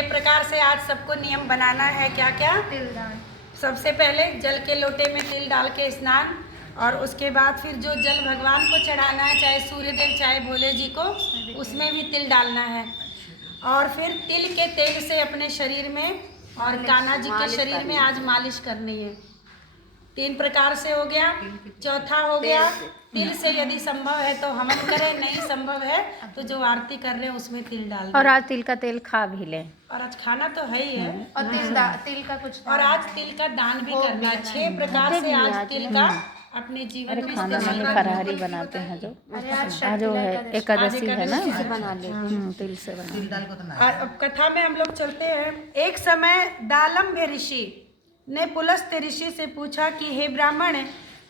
6 प्रकार से आज सबको नियम बनाना है। क्या क्या? तिलदान। सबसे पहले जल के लोटे में तिल डाल के स्नान, और उसके बाद फिर जो जल भगवान को चढ़ाना है, चाहे सूर्यदेव चाहे भोले जी को, उसमें भी तिल डालना है। और फिर तिल के तेल से अपने शरीर में और कान्हा जी के शरीर में आज मालिश करनी है। 3 प्रकार से हो गया। चौथा हो गया तिल से यदि संभव है तो हवन करें, नहीं संभव है तो जो आरती कर रहे हैं उसमें तिल डाल दें। और आज तिल का तेल खा भी लें। और आज खाना तो है ही है। और तिल का कुछ और आज तिल का दान भी करना है। 6 प्रकार से आज तिल का अपने जीवन में खाना में फरारी बनाते हैं जो जो है एकादशी है ना, बना ले तिल से बना। और अब कथा में हम लोग चलते हैं। एक समय दालम्भ ऋषि ने पुलस्त्य ऋषि से पूछा कि हे ब्राह्मण,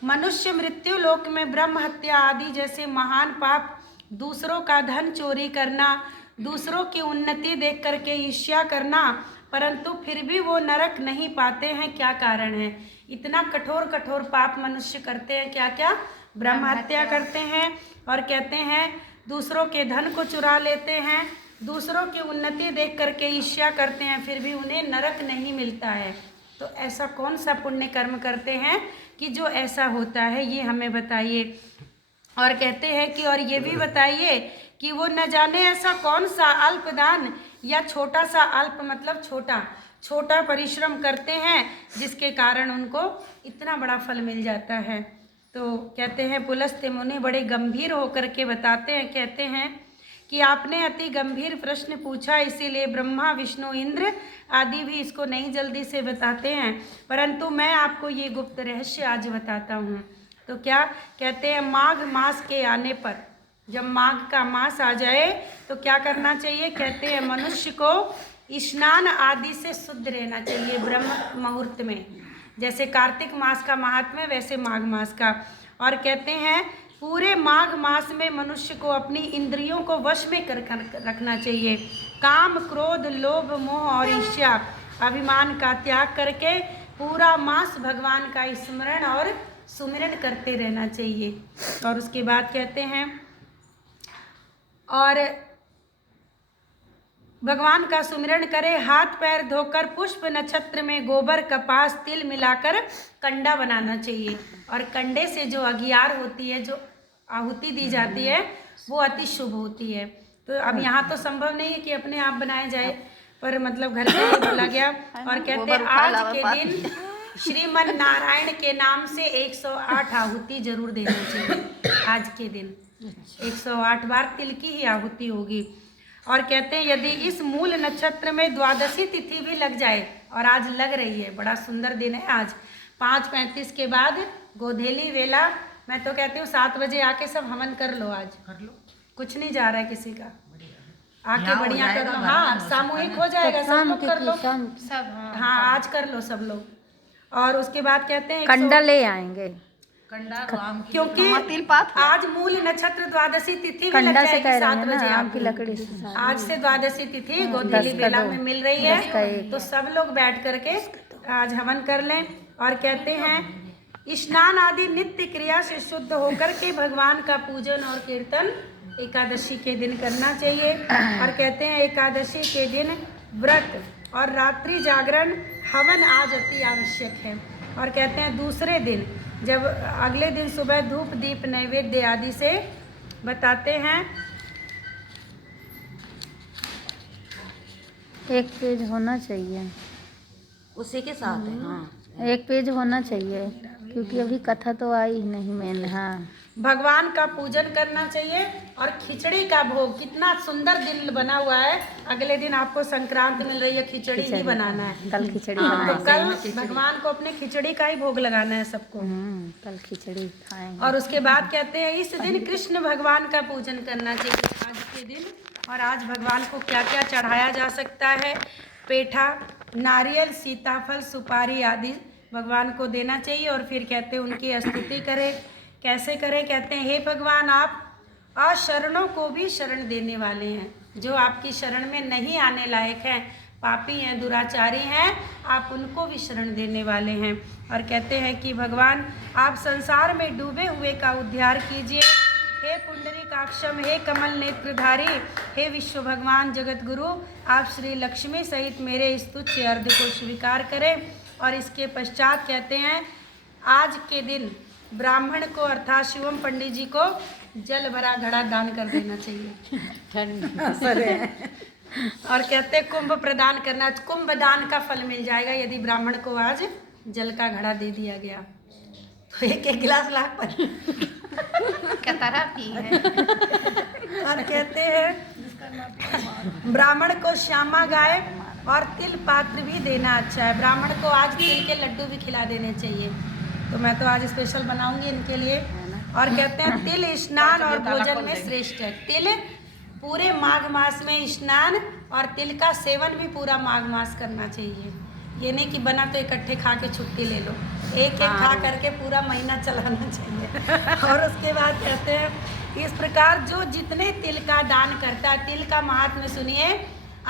मनुष्य मृत्यु लोक में ब्रह्म हत्या आदि जैसे महान पाप, दूसरों का धन चोरी करना, दूसरों की उन्नति देख करके ईर्ष्या करना, परंतु फिर भी वो नरक नहीं पाते हैं, क्या कारण है? इतना कठोर कठोर पाप मनुष्य करते हैं। क्या क्या? ब्रह्म हत्या करते हैं, और कहते हैं दूसरों के धन को चुरा लेते हैं, दूसरों की उन्नति देख करके ईर्ष्या करते हैं, फिर भी उन्हें नरक नहीं मिलता है। तो ऐसा कौन सा पुण्य कर्म करते हैं कि जो ऐसा होता है, ये हमें बताइए। और कहते हैं कि और ये भी बताइए कि वो न जाने ऐसा कौन सा अल्पदान या छोटा सा, अल्प मतलब छोटा परिश्रम करते हैं जिसके कारण उनको इतना बड़ा फल मिल जाता है। तो कहते हैं पुलस्त्य मुनि बड़े गंभीर होकर के बताते हैं, कहते हैं कि आपने अति गंभीर प्रश्न पूछा, इसीलिए ब्रह्मा विष्णु इंद्र आदि भी इसको नहीं जल्दी से बताते हैं, परंतु मैं आपको ये गुप्त रहस्य आज बताता हूँ। तो क्या कहते हैं, माघ मास के आने पर, जब माघ का मास आ जाए तो क्या करना चाहिए? कहते हैं मनुष्य को स्नान आदि से शुद्ध रहना चाहिए ब्रह्म मुहूर्त में। जैसे कार्तिक मास का महात्म्य वैसे माघ मास का। और कहते हैं पूरे माघ मास में मनुष्य को अपनी इंद्रियों को वश में रखना चाहिए। काम, क्रोध, लोभ, मोह और ईर्ष्या, अभिमान का त्याग करके पूरा मास भगवान का स्मरण और सुमिरन करते रहना चाहिए। और उसके बाद कहते हैं और भगवान का सुमिरन करे, हाथ पैर धोकर पुष्प नक्षत्र में गोबर, कपास, तिल मिलाकर कंडा बनाना चाहिए। और कंडे से जो अगियार होती है, जो आहुति दी जाती है, वो अति शुभ होती है। तो अब यहाँ तो संभव नहीं है कि अपने आप बनाया जाए, पर मतलब घर से बोला गया। और कहते हैं आज के दिन श्रीमन नारायण के नाम से 108 आहुति जरूर देना चाहिए। आज के दिन 108 बार तिल की ही आहुति होगी। और कहते हैं यदि इस मूल नक्षत्र में द्वादशी तिथि भी लग जाए, और आज लग रही है, बड़ा सुंदर दिन है आज, 5:35 के बाद गोधेली वेला, मैं तो कहती हूँ 7 बजे आके सब हवन कर लो। आज कर लो, कुछ नहीं जा रहा है किसी का, आके बढ़िया कर लो। हाँ, सामूहिक हो जाएगा, सब लोग कर लो सब। हाँ, आज कर लो सब लोग। और उसके बाद कहते हैं कंडा ले आएंगे, क्योंकि आज मूल नक्षत्र द्वादशी तिथि भी लग जाएगी 7 बजे। आम की लकड़ी से आज से द्वादशी तिथि गोधेली बेला में मिल रही है, तो सब लोग बैठ करके आज हवन कर लें। और कहते हैं स्नान आदि नित्य क्रिया से शुद्ध होकर के भगवान का पूजन और कीर्तन एकादशी के दिन करना चाहिए। और कहते हैं एकादशी के दिन व्रत और रात्रि जागरण, हवन आज अति आवश्यक है। और कहते हैं दूसरे दिन, जब अगले दिन सुबह धूप दीप नैवेद्य आदि से बताते हैं। एक पेज होना चाहिए, उसी के साथ है। हाँ, एक पेज होना चाहिए, क्योंकि अभी कथा तो आई ही नहीं मेन। हाँ, भगवान का पूजन करना चाहिए। और खिचड़ी का भोग, कितना सुंदर दिन बना हुआ है। अगले दिन आपको संक्रांत मिल रही है, खिचड़ी ही बनाना है। कल खिचड़ी तो बनाएंगे। कल भगवान को अपने खिचड़ी का ही भोग लगाना है सबको। कल खिचड़ी खाएंगे। और उसके बाद कहते हैं इस दिन कृष्ण भगवान का पूजन करना चाहिए आज के दिन। और आज भगवान को क्या क्या चढ़ाया जा सकता है? पेठा, नारियल, सीताफल, सुपारी आदि भगवान को देना चाहिए। और फिर कहते हैं उनकी स्तुति करें। कैसे करें? कहते हैं हे भगवान, आप अशरणों को भी शरण देने वाले हैं, जो आपकी शरण में नहीं आने लायक हैं, पापी हैं, दुराचारी हैं, आप उनको भी शरण देने वाले हैं। और कहते हैं कि भगवान आप संसार में डूबे हुए का उद्धार कीजिए, हे पुंडरीकाक्षम, हे कमल नेत्रधारी, हे विश्व भगवान जगत गुरु, आप श्री लक्ष्मी सहित मेरे इस तुच्छ अर्घ्य को स्वीकार करें। और इसके पश्चात कहते हैं आज के दिन ब्राह्मण को अर्थात शिवम पंडित जी को जल भरा घड़ा दान कर देना चाहिए। और कहते हैं कुंभ प्रदान करना, कुंभ दान का फल मिल जाएगा यदि ब्राह्मण को आज जल का घड़ा दे दिया गया। तो एक गिलास लाख पर कतरा पी है। और कहते हैं ब्राह्मण को श्यामा गाय और तिल पात्र भी देना अच्छा है। ब्राह्मण को आज तिल के लड्डू भी खिला देने चाहिए। तो मैं तो आज स्पेशल बनाऊंगी इनके लिए। और कहते हैं तिल स्नान और भोजन में श्रेष्ठ है। तिल पूरे माघ मास में स्नान और तिल का सेवन भी पूरा माघ मास करना चाहिए। ये नहीं कि बना तो इकट्ठे खा के छुट्टी ले लो, एक एक खा करके पूरा महीना चलाना चाहिए। और उसके बाद कहते हैं इस प्रकार जो जितने तिल का दान करता है, तिल का महात्म्य सुनिए।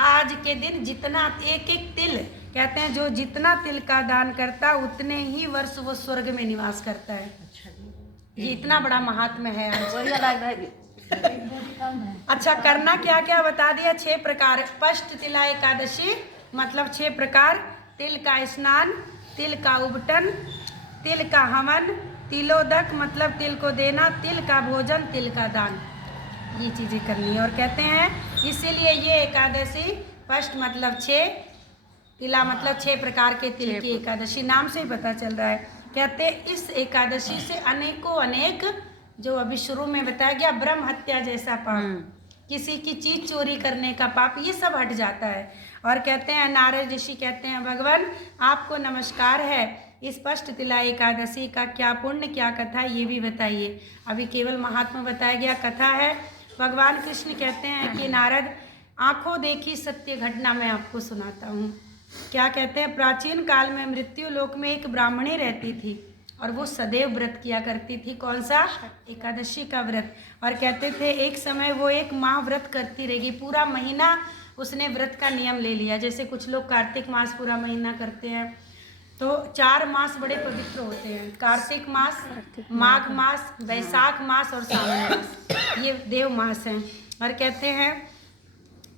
आज के दिन जितना एक एक तिल कहते हैं जो जितना तिल का दान करता उतने ही वर्ष वो स्वर्ग में निवास करता है। ये इतना बड़ा महात्म्य है आज। अच्छा, करना क्या क्या बता दिया। 6 प्रकार। पष्ट तिला एकादशी मतलब 6 प्रकार। तिल का स्नान, तिल का उबटन, तिल का हवन, तिलोदक मतलब तिल को देना, तिल का भोजन, तिल का दान, ये चीज़ें करनी है। और कहते हैं इसीलिए ये एकादशी पष्ट मतलब 6, तिला मतलब 6 प्रकार के तिल की एकादशी, नाम से ही पता चल रहा है। कहते हैं इस एकादशी से अनेकों अनेक जो अभी शुरू में बताया गया ब्रह्म हत्या जैसा पाप, किसी की चीज चोरी करने का पाप, ये सब हट जाता है। और कहते हैं नारद ऋषि कहते हैं भगवान आपको नमस्कार है, इस पष्ट तिला एकादशी का क्या पुण्य क्या कथा ये भी बताइए। अभी केवल महात्मा बताया गया, कथा है। भगवान कृष्ण कहते हैं कि नारद आंखों देखी सत्य घटना मैं आपको सुनाता हूँ। क्या कहते हैं प्राचीन काल में मृत्यु लोक में एक ब्राह्मणी रहती थी और वो सदैव व्रत किया करती थी। कौन सा? एकादशी का व्रत। और कहते थे एक समय वो 1 माह व्रत करती रहेगी, पूरा महीना उसने व्रत का नियम ले लिया। जैसे कुछ लोग कार्तिक मास पूरा महीना करते हैं, तो 4 मास बड़े पवित्र होते हैं, कार्तिक मास, माघ मास, वैशाख मास और सावन मास, ये देव मास हैं। और कहते हैं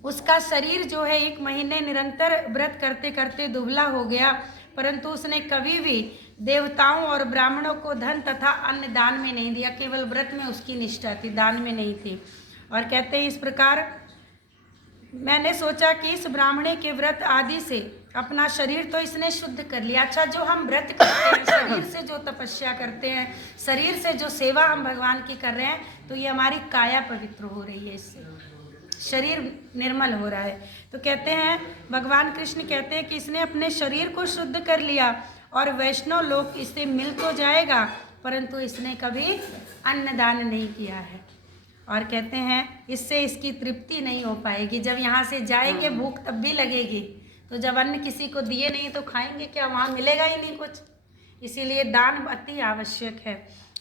उसका शरीर जो है 1 महीने निरंतर व्रत करते करते दुबला हो गया, परंतु उसने कभी भी देवताओं और ब्राह्मणों को धन तथा अन्न दान में नहीं दिया, केवल व्रत में उसकी निष्ठा थी, दान में नहीं थी। और कहते हैं इस प्रकार मैंने सोचा कि इस ब्राह्मणे के व्रत आदि से अपना शरीर तो इसने शुद्ध कर लिया। अच्छा, जो हम व्रत करते हैं, शरीर से जो तपस्या करते हैं, शरीर से जो सेवा हम भगवान की कर रहे हैं, तो ये हमारी काया पवित्र हो रही है, इससे शरीर निर्मल हो रहा है। तो कहते हैं भगवान कृष्ण कहते हैं कि इसने अपने शरीर को शुद्ध कर लिया और वैष्णव लोक इससे मिल तो जाएगा, परंतु इसने कभी अन्नदान नहीं किया है। और कहते हैं इससे इसकी तृप्ति नहीं हो पाएगी। जब यहाँ से जाएंगे भूख तब भी लगेगी, तो जब अन्न किसी को दिए नहीं तो खाएंगे क्या, वहाँ मिलेगा ही नहीं कुछ। इसीलिए दान अति आवश्यक है।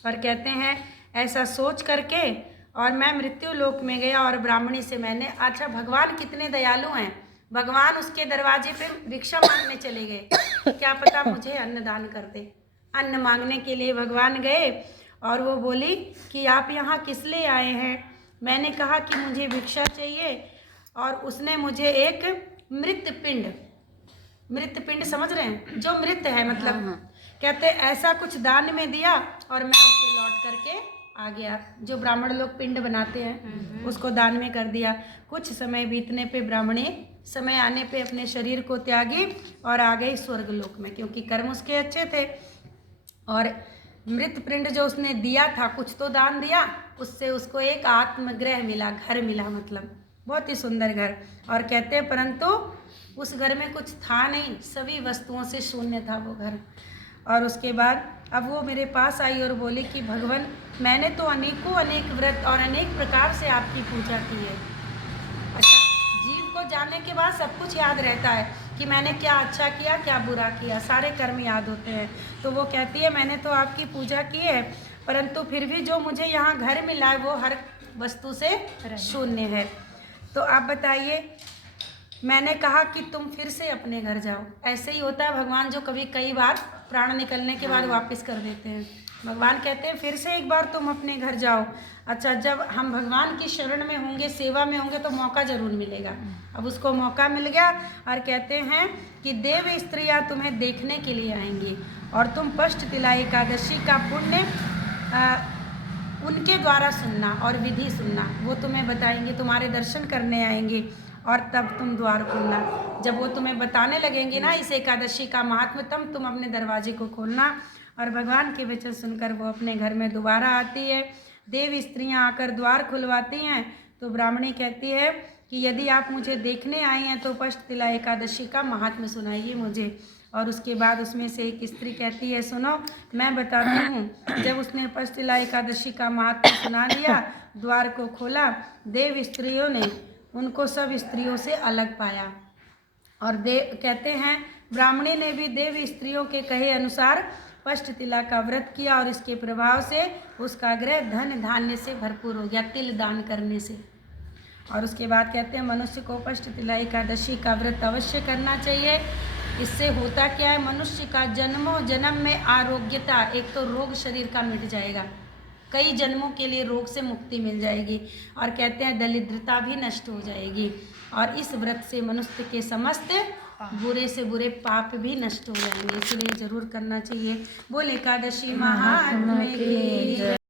और कहते हैं ऐसा सोच करके और मैं मृत्यु लोक में गया और ब्राह्मणी से मैंने, अच्छा भगवान कितने दयालु हैं, भगवान उसके दरवाजे पे भिक्षा मांगने चले गए, क्या पता मुझे अन्न दान कर दे। अन्न मांगने के लिए भगवान गए और वो बोली कि आप यहाँ किस लिए आए हैं। मैंने कहा कि मुझे भिक्षा चाहिए, और उसने मुझे एक मृत पिंड समझ रहे हैं, जो मृत है मतलब, कहते ऐसा कुछ दान में दिया और मैं उसे लौट करके आ गया। जो ब्राह्मण लोग पिंड बनाते हैं उसको दान में कर दिया। कुछ समय बीतने पे ब्राह्मणी समय आने पे अपने शरीर को त्यागी और आ गई स्वर्ग लोक में, क्योंकि कर्म उसके अच्छे थे। और मृत पिंड जो उसने दिया था, कुछ तो दान दिया, उससे उसको एक आत्मगृह मिला, घर मिला, मतलब बहुत ही सुंदर घर। और कहते हैं परंतु उस घर में कुछ था नहीं, सभी वस्तुओं से शून्य था वो घर। और उसके बाद अब वो मेरे पास आई और बोली कि भगवान मैंने तो अनेक व्रत और अनेक प्रकार से आपकी पूजा की है। अच्छा, जीव को जानने के बाद सब कुछ याद रहता है कि मैंने क्या अच्छा किया क्या बुरा किया, सारे कर्म याद होते हैं। तो वो कहती है मैंने तो आपकी पूजा की है, परंतु फिर भी जो मुझे यहाँ घर मिला है वो हर वस्तु से शून्य है। तो आप बताइए। मैंने कहा कि तुम फिर से अपने घर जाओ। ऐसे ही होता है, भगवान जो कभी कई बार प्राण निकलने के बाद वापस कर देते हैं। भगवान कहते हैं फिर से एक बार तुम अपने घर जाओ। अच्छा, जब हम भगवान की शरण में होंगे, सेवा में होंगे तो मौका जरूर मिलेगा। अब उसको मौका मिल गया और कहते हैं कि देव स्त्रियाँ तुम्हें देखने के लिए आएंगी और तुम पष्ट तिला एकादशी का पुण्य उनके द्वारा सुनना और विधि सुनना, वो तुम्हें बताएंगे, तुम्हारे दर्शन करने आएंगे और तब तुम द्वार खोलना। जब वो तुम्हें बताने लगेंगे ना इस एकादशी का महात्म्य, तब तुम अपने दरवाजे को खोलना। और भगवान के वचन सुनकर वो अपने घर में दोबारा आती है। देव स्त्रियां आकर द्वार खुलवाती हैं तो ब्राह्मणी कहती है कि यदि आप मुझे देखने आई हैं तो पष्ट तिला एकादशी का महात्म्य सुनाइए मुझे। और उसके बाद उसमें से एक स्त्री कहती है, सुनो मैं बताती हूँ। जब उसने पष्ट तिला एकादशी का महात्म्य सुना दिया, द्वार को खोला, देव स्त्रियों ने उनको सब स्त्रियों से अलग पाया। और देव कहते हैं ब्राह्मणी ने भी देव स्त्रियों के कहे अनुसार पष्ट तिला का व्रत किया और इसके प्रभाव से उसका गृह धन धान्य से भरपूर हो गया, तिल दान करने से। और उसके बाद कहते हैं मनुष्य को पष्ट तिला एकादशी का व्रत अवश्य करना चाहिए। इससे होता क्या है, मनुष्य का जन्मों जन्म में आरोग्यता, एक तो रोग शरीर का मिट जाएगा, कई जन्मों के लिए रोग से मुक्ति मिल जाएगी। और कहते हैं दरिद्रता भी नष्ट हो जाएगी। और इस व्रत से मनुष्य के समस्त बुरे से बुरे पाप भी नष्ट हो जाएंगे, इसलिए जरूर करना चाहिए। बोल एकादशी महात्म्य की।